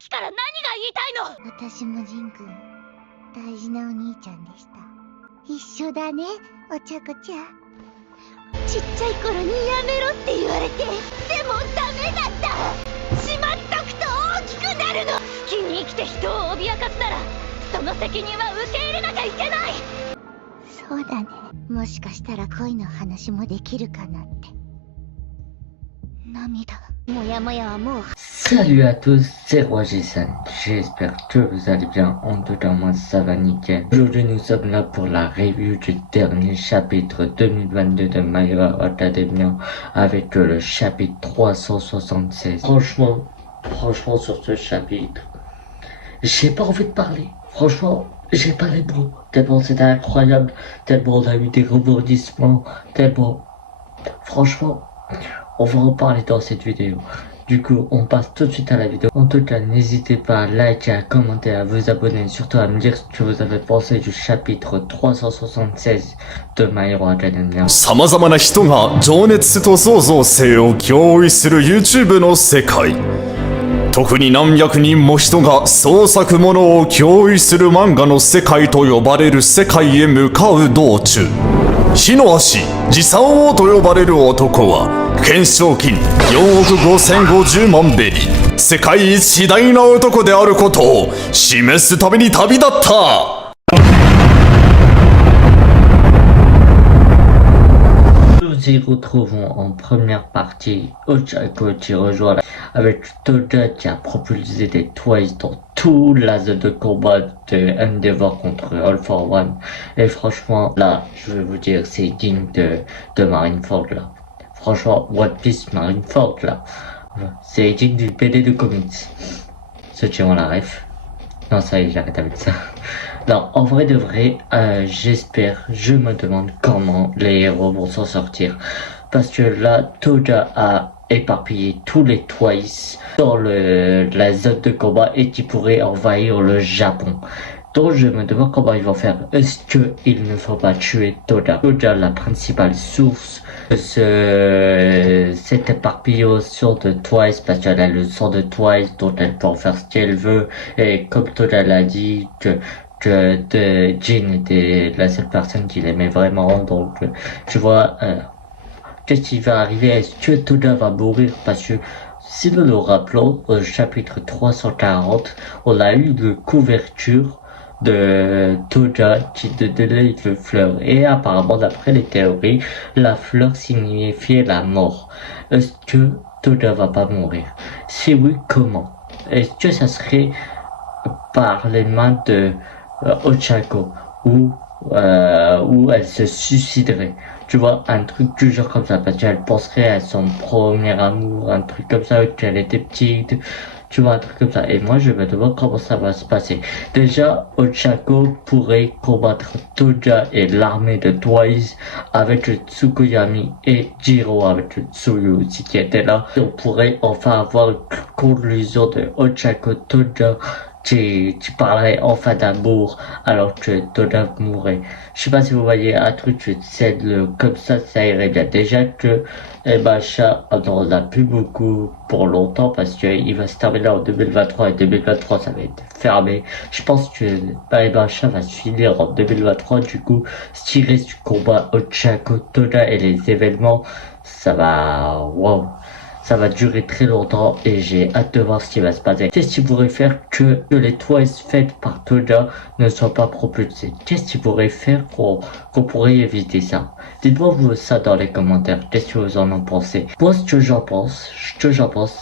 きから何が言いたいの？私もジンくん、大事なお兄ちゃんでした。一緒だね、お茶子ちゃん。ちっちゃい頃にやめろって言われて、でもダメだった。しまっとくと大きくなるの。好きに生きて人を脅かすなら、その責任は受け入れなきゃいけない。そうだね。もしかしたら恋の話もできるかなって。涙。もやもやはもう。Salut à tous, c'est Roger-san. J'espère que vous allez bien. En tout cas, moi, ça va nickel. Aujourd'hui, nous sommes là pour la review du dernier chapitre 2022 de My Hero Academia avec le chapitre 376. Franchement, sur ce chapitre, j'ai pas envie de parler. Franchement, j'ai pas les mots. Tellement c'était incroyable, tellement on a eu des rebondissements, tellement... Franchement, on va en parler dans cette vidéo. Du coup, on passe tout de suite à la vidéo. En tout cas, n'hésitez pas à liker, à commenter, à vous abonner, surtout à me dire ce que vous avez pensé du chapitre 376 de My Hero Academia. 様々な人が情熱と創造性を共有する YouTube の世界。特に何百人も人が創作ものを共有する漫画の世界と呼ばれる世界へ向かう道中。火の足、持参王と呼ばれる男は、懸賞金4億5050万ベリー、世界一偉大な男であることを示すために旅立った。Nous y retrouvons en première partie Ochako qui rejoint avec Toja qui a propulsé des Twice dans tout la zone de combat de Endeavor contre All for One. Et franchement, là, je vais vous dire, c'est digne de Marineford là. Franchement, One Piece Marineford là, c'est digne du PD de comics. Ceux qui ont la ref. Non, ça y est, j'arrête avec ça. Non, en vrai de vrai, j'espère, je me demande comment les héros vont s'en sortir. Parce que là, Toja a éparpillé tous les Twice dans la zone de combat et qui pourrait envahir le Japon. Donc je me demande comment ils vont faire. Est-ce qu'il ne faut pas tuer Toja? Toja, la principale source de cette éparpillation de Twice, parce qu'elle a le sang de Twice, dont elle peut en faire ce qu'elle veut. Et comme Toja l'a dit, que Jin était la seule personne qu'il aimait vraiment, donc tu vois, qu'est-ce qui va arriver? Est-ce que Toja va mourir? Parce que si nous nous rappelons, au chapitre 340, on a eu une couverture de Toja qui donnait une fleur, et apparemment d'après les théories, la fleur signifiait la mort. Est-ce que Toja va pas mourir? Si oui, comment? Est-ce que ça serait par les mains de Ochako ou elle se suiciderait, tu vois, un truc du genre comme ça, parce qu'elle penserait à son premier amour, un truc comme ça, qu'elle était petite, tu vois, un truc comme ça. Et moi je me demande comment ça va se passer. Déjà, Ochako pourrait combattre Toja et l'armée de Twice avec le Tsukuyomi et Jiro avec le Tsuyu aussi qui était là. Et on pourrait enfin avoir une conclusion de Ochako Toja qui parlerait enfin d'amour alors que Toja mourrait. Je sais pas si vous voyez un truc, c'est comme ça irait bien. Déjà que Emacha, on en a plus beaucoup pour longtemps parce qu'il va se terminer en 2023 et 2023 ça va être fermé. Je pense que Emacha va se finir en 2023, du coup, ce qui reste du combat Ochako Toja et les événements, ça va, wow. Ça va durer très longtemps et j'ai hâte de voir ce qui va se passer. Qu'est-ce qui pourrait faire que les Twice faites par Toja ne soient pas propulsés? Qu'est-ce qui pourrait faire qu'on pourrait éviter ça? Dites-moi vous ça dans les commentaires. Qu'est-ce que vous en pensez? Moi, ce que j'en pense,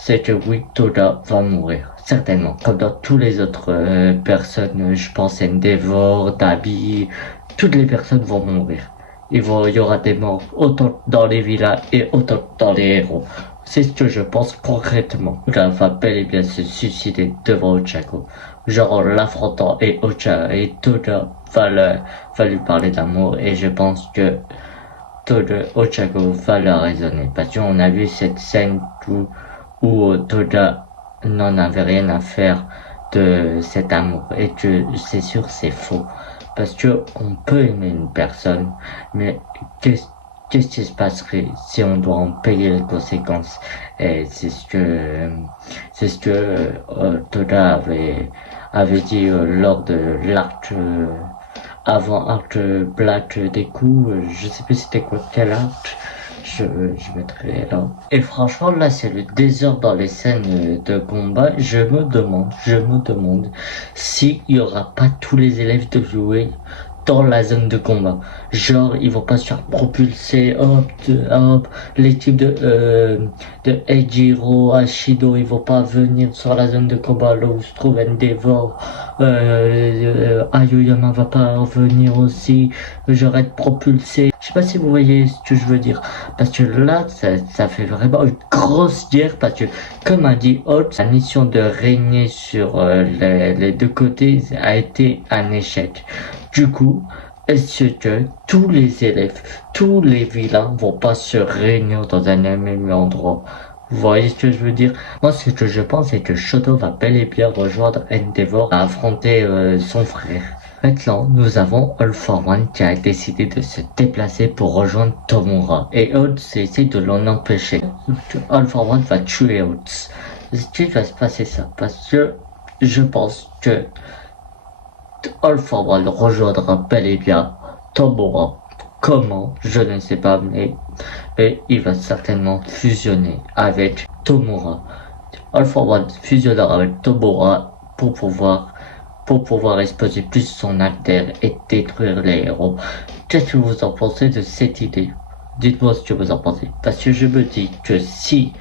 c'est que oui, Toja va mourir. Certainement. Comme dans tous les autres personnes, je pense Endeavor, Dabi, toutes les personnes vont mourir. Il y aura des morts autant dans les villas et autant dans les héros. C'est ce que je pense concrètement. Toja va bel et bien se suicider devant Ochako. Genre en l'affrontant et Toja va lui parler d'amour et je pense que Ochako va le raisonner. Parce qu'on a vu cette scène où Toja n'en avait rien à faire de cet amour et que c'est sûr c'est faux. Parce que on peut aimer une personne, mais qu'est-ce qui se passerait si on doit en payer les conséquences? Et c'est ce que Toda avait dit lors de l'acte avant acte Black des coups, je sais plus c'était quoi quel acte. Je mettrai là. Et franchement, là, c'est le désordre dans les scènes de combat. Je me demande s'il y aura pas tous les élèves de jouer dans la zone de combat. Genre, ils vont pas se faire propulser, hop, l'équipe de Ejiro, Ashido, ils vont pas venir sur la zone de combat là où se trouve Endeavor, Aoyama va pas revenir aussi, j'aurais être propulsé. Je sais pas si vous voyez ce que je veux dire. Parce que là, ça fait vraiment une grosse guerre parce que, comme a dit Holt, la mission de régner sur les deux côtés a été un échec. Du coup, est-ce que tous les élèves, tous les vilains vont pas se réunir dans un même endroit? Vous voyez ce que je veux dire? Moi, ce que je pense, c'est que Shoto va bel et bien rejoindre Endeavor à affronter son frère. Maintenant, nous avons All for One qui a décidé de se déplacer pour rejoindre Tomura. Et Oats essaie de l'en empêcher. All for One va tuer Oats. Est-ce qu'il va se passer ça? Parce que je pense que All for One rejoindra bel et bien Tomura. Comment? Je ne sais pas, mais il va certainement fusionner avec Tomura. All for One fusionnera avec Tomura pour pouvoir exposer plus son alter et détruire les héros. Qu'est-ce que vous en pensez de cette idée? Dites-moi ce que vous en pensez. Parce que je me dis que si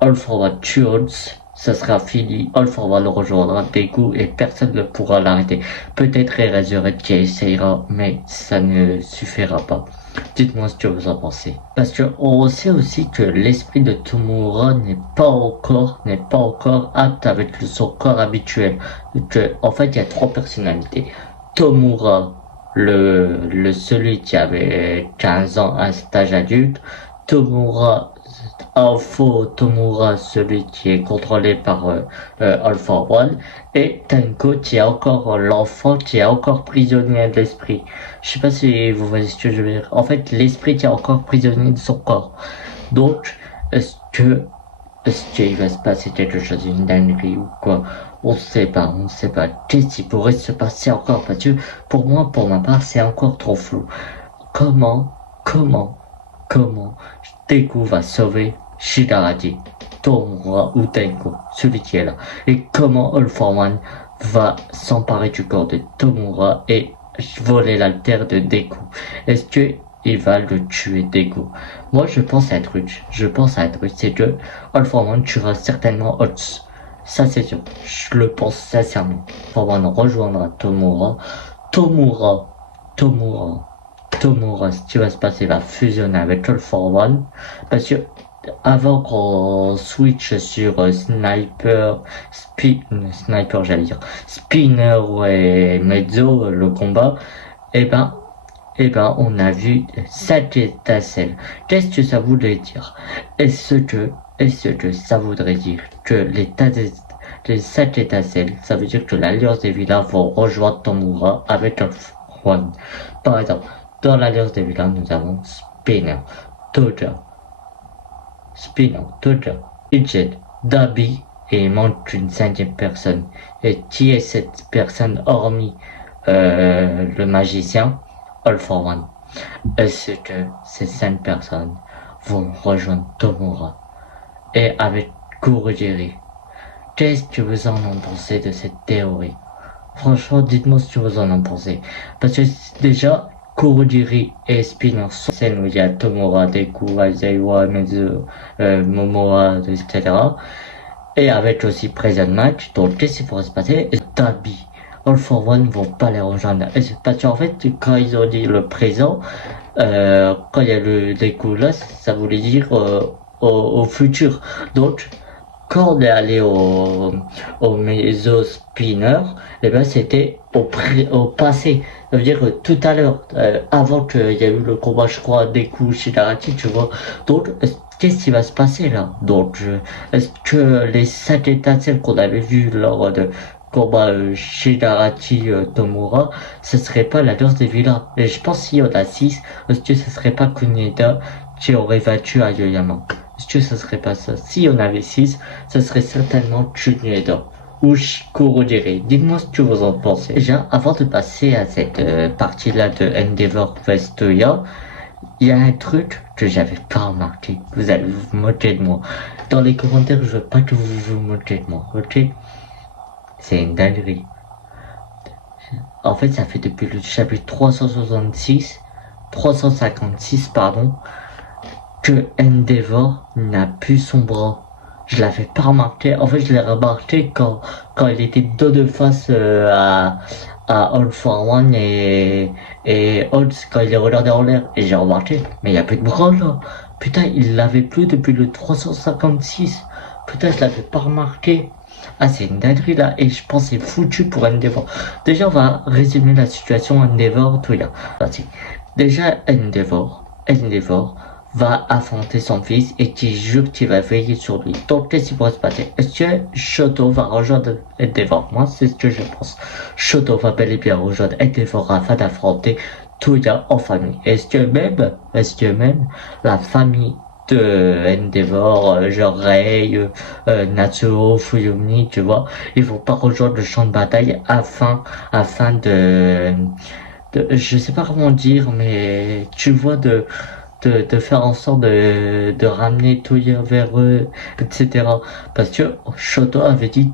All for One tue Oats, ça sera fini. All for One rejoindra Deku et personne ne pourra l'arrêter. Peut-être Eraserhead qui essayera, mais ça ne suffira pas. Dites-moi ce que vous en pensez. Parce que on sait aussi que l'esprit de Tomura n'est pas encore apte avec son corps habituel. En fait, il y a 3 personnalités. Tomura, celui qui avait 15 ans à cet âge adulte. Tomura, celui qui est contrôlé par All for One, et Tenko qui est encore l'enfant, qui est encore prisonnier de l'esprit. Je sais pas si vous voyez ce que je veux dire. En fait, l'esprit qui est encore prisonnier de son corps. Donc, est-ce qu'il va se passer quelque chose, une dinguerie ou quoi? On sait pas. Qu'est-ce qui pourrait se passer encore? Parce que pour ma part, c'est encore trop flou. Comment Deku va sauver Shigaraki, Tomura ou Tenko, celui qui est là? Et comment All for One va s'emparer du corps de Tomura et voler l'alter de Deku? Est-ce que il va le tuer, Deku? Moi, je pense à un truc, c'est que All for One tuera certainement Oats. Ça, c'est sûr. Je le pense sincèrement. All for One rejoindra Tomura. Ce qui va se passer va fusionner avec All for One. Parce que, avant qu'on switch sur Spinner et Mezzo, le combat, on a vu 7 étincelles. Qu'est-ce que ça voudrait dire? Est-ce que ça voudrait dire que les 7 étincelles, ça veut dire que l'Alliance des vilains vont rejoindre Tomura avec All for One? Par exemple, dans l'Alliance des vilains, nous avons Spinner, Toja, Ijet, Dabi, et il manque une 5e personne. Et qui est cette personne hormis le magicien? All for One. Est-ce que ces 5 personnes vont rejoindre Tomura? Et avec Kurogiri, qu'est-ce que vous en pensez de cette théorie? Franchement, dites-moi ce que vous en pensez. Parce que déjà, Kurogiri et Spinner sont scènes où il y a Tomura, Deku, Aizawa, Mezu, Momoa, etc. Et avec aussi Present Match. Donc, qu'est-ce qui pourrait se passer? Dabi, All for One vont pas les rejoindre. Parce qu'en fait, quand ils ont dit le présent, quand il y a le Deku là, ça voulait dire au futur. Donc, quand on est allé au Meso Spinner, c'était au passé. Ça veut dire que tout à l'heure, avant qu'il y a eu le combat, je crois, Deku, Shigaraki, tu vois. Donc, qu'est-ce qui va se passer là? Donc, est-ce que les 5 étincelles qu'on avait vues lors de combat Shidarati Tomura, ce serait pas la danse des villas. Et je pense qu'il y en a 6, est-ce que ce serait pas Kuneda qui aurait battu Aoyama? Est-ce que ce serait pas ça? Si y en avait 6, ce serait certainement Kuneda ou Shikurudiri. Dites-moi ce que vous en pensez. Déjà, avant de passer à cette partie-là de Endeavor Vestoya, il y a un truc que j'avais pas remarqué. Vous allez vous moquer de moi. Dans les commentaires, je veux pas que vous vous moquez de moi, ok? C'est une dinguerie. En fait, ça fait depuis le chapitre 356, pardon, que Endeavor n'a plus son bras. Je l'avais pas remarqué. En fait, je l'ai remarqué quand il était dos de face à All for One et Holtz quand il est regardé en l'air. Et j'ai remarqué, mais il y a plus de bras là. Putain, il l'avait plus depuis le 356. Putain, je l'avais pas remarqué. Ah, c'est une dinguerie là. Et je pense que c'est foutu pour Endeavor. Déjà, on va résumer la situation Endeavor, tout là. Vas-y. Déjà, Endeavor va affronter son fils et qui jure qu'il va veiller sur lui. Donc, qu'est-ce qui va se passer? Est-ce que Shoto va rejoindre Endeavor? Moi, c'est ce que je pense. Shoto va bel et bien rejoindre Endeavor afin d'affronter Toya en famille. Est-ce que même la famille de Endeavor, genre Rei, Natsuo, Fuyumi, tu vois, ils vont pas rejoindre le champ de bataille afin de je sais pas comment dire, mais tu vois, de faire en sorte de ramener Toya vers eux, etc. Parce que Shoto avait dit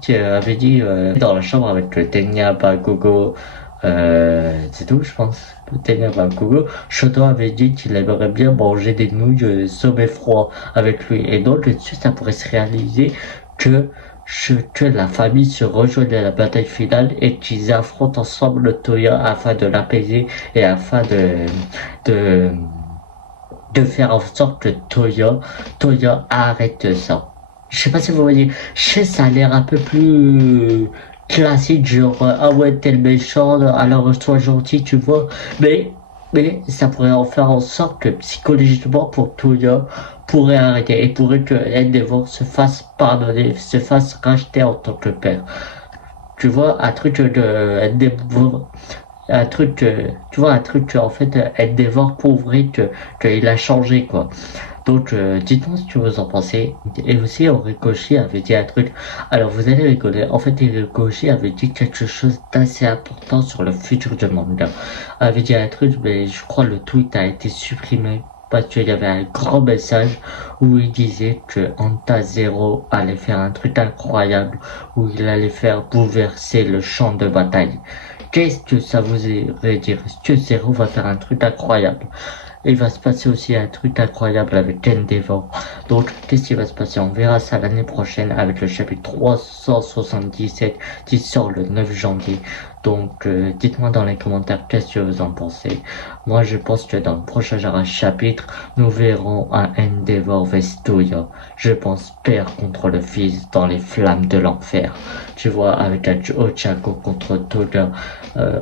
dans la chambre avec le Tenya Bagogo, c'est tout, je pense. Le Tenya Bagogo, Shoto avait dit qu'il aimerait bien manger des nouilles sommet froid avec lui. Et donc, là-dessus, ça pourrait se réaliser que la famille se rejoigne à la bataille finale et qu'ils affrontent ensemble le Toya afin de l'apaiser et afin de faire en sorte que Toya arrête ça. Je sais pas si vous voyez, ça a l'air un peu plus classique, genre ah ouais t'es le méchant, alors sois gentil, tu vois, mais ça pourrait en faire en sorte que psychologiquement pour Toya pourrait arrêter et pourrait que Endeavor se fasse pardonner, se fasse racheter en tant que père. Tu vois, un truc de Endeavor, tu vois, un truc en fait Endeavor prouverait qu'il a changé quoi. Donc dites-moi ce que vous en pensez. Et aussi Horikoshi avait dit un truc. Alors vous allez rigoler. En fait Horikoshi avait dit quelque chose d'assez important sur le futur du manga. Avait dit un truc, mais je crois le tweet a été supprimé parce qu'il y avait un grand message où il disait que Anta Zero allait faire un truc incroyable, où il allait faire bouleverser le champ de bataille. Qu'est-ce que ça vous irait dire? Est-ce que Zero va faire un truc incroyable? Il va se passer aussi un truc incroyable avec Endeavor. Donc, qu'est-ce qui va se passer? On verra ça l'année prochaine avec le chapitre 377 qui sort le 9 janvier. Donc, dites-moi dans les commentaires qu'est-ce que vous en pensez. Moi, je pense que dans le prochain chapitre, nous verrons un Endeavor Vestoya. Je pense père contre le fils dans les flammes de l'enfer. Tu vois, avec un Ochako contre Toga,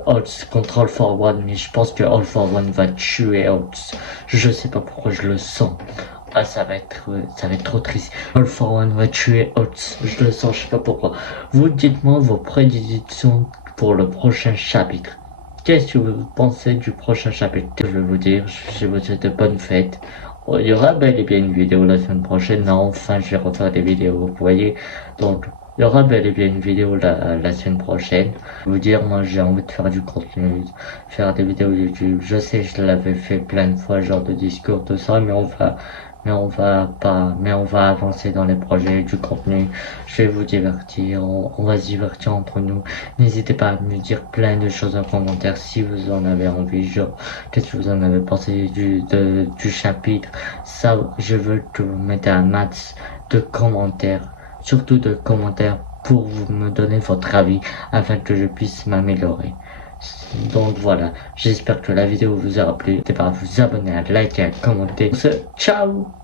Holtz contre All for One, mais je pense que All for One va tuer Holtz. Je sais pas pourquoi je le sens. Ah, ça va être trop triste. All for One va tuer Holtz. Je le sens, je sais pas pourquoi. Vous dites-moi vos prédictions pour le prochain chapitre. Qu'est-ce que vous pensez du prochain chapitre? Je vais vous dire, je vous souhaite de bonnes fêtes. Il y aura bel et bien une vidéo la semaine prochaine. Non, enfin, je vais refaire des vidéos, vous voyez. Donc, il y aura bel et bien une vidéo la semaine prochaine. Vous dire, moi, j'ai envie de faire du contenu, faire des vidéos YouTube. Je sais, je l'avais fait plein de fois, genre de discours, tout ça, mais on va avancer dans les projets, du contenu. Je vais vous divertir, on va se divertir entre nous. N'hésitez pas à me dire plein de choses en commentaire si vous en avez envie, genre, qu'est-ce que vous en avez pensé du chapitre. Ça, je veux que vous mettez un max de commentaires, surtout de commentaires pour vous me donner votre avis afin que je puisse m'améliorer. Donc voilà, j'espère que la vidéo vous aura plu. N'hésitez pas à vous abonner, à liker, à commenter. Ciao!